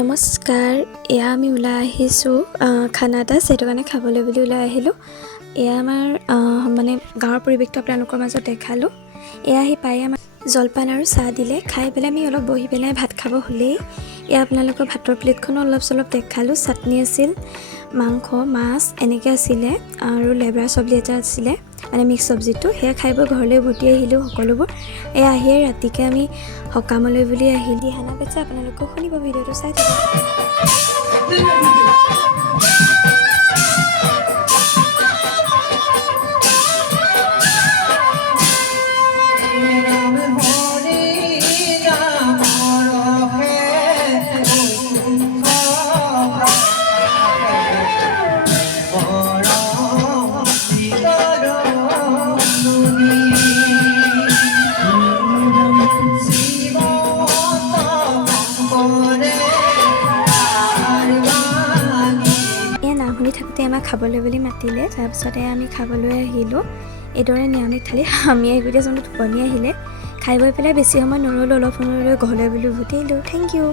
নমস্কাৰ, এয়া আমি ওলাই আহিছোঁ খানা এটা, সেইটো কাৰণে খাবলৈ বুলি ওলাই আহিলোঁ। এয়া আমাৰ মানে গাঁৱৰ পৰিৱেশটো আপোনালোকৰ মাজত দেখালোঁ। এয়া আহি পাই আমাক জলপান আৰু চাহ দিলে। খাই পেলাই আমি অলপ বহি পেলাই ভাত খাব হ'লেই। এয়া আপোনালোকৰ ভাতৰ প্লেটখনো অলপ চলপ দেখালোঁ। চাটনি আছিল, মাংস, মাছ এনেকৈ আছিলে আৰু লেবৰা চব্জি এটা আছিলে, মানে মিক্স চব্জিটো। সেয়া খাই বৈ ঘৰলৈ উভতি আহিলোঁ সকলোবোৰ। এয়া আহিয়ে ৰাতিকৈ আমি সকামলৈ বুলি আহিলোঁ। দিহানা পাইছে, আপোনালোকক শুনিব, ভিডিঅ'টো চাই থাকক। শুনি থাকোঁতে আমাক খাবলৈ বুলি মাতিলে। তাৰপিছতে আমি খাবলৈ আহিলোঁ। এইদৰে নিৰামিষ থালি আমি গোটেই জনটো টোপনি আহিলে। খাই বৈ পেলাই বেছি সময় নৰলোঁ, অলপ সময় ঘৰলৈ বুলি উভতি আহিলোঁ। Thank U.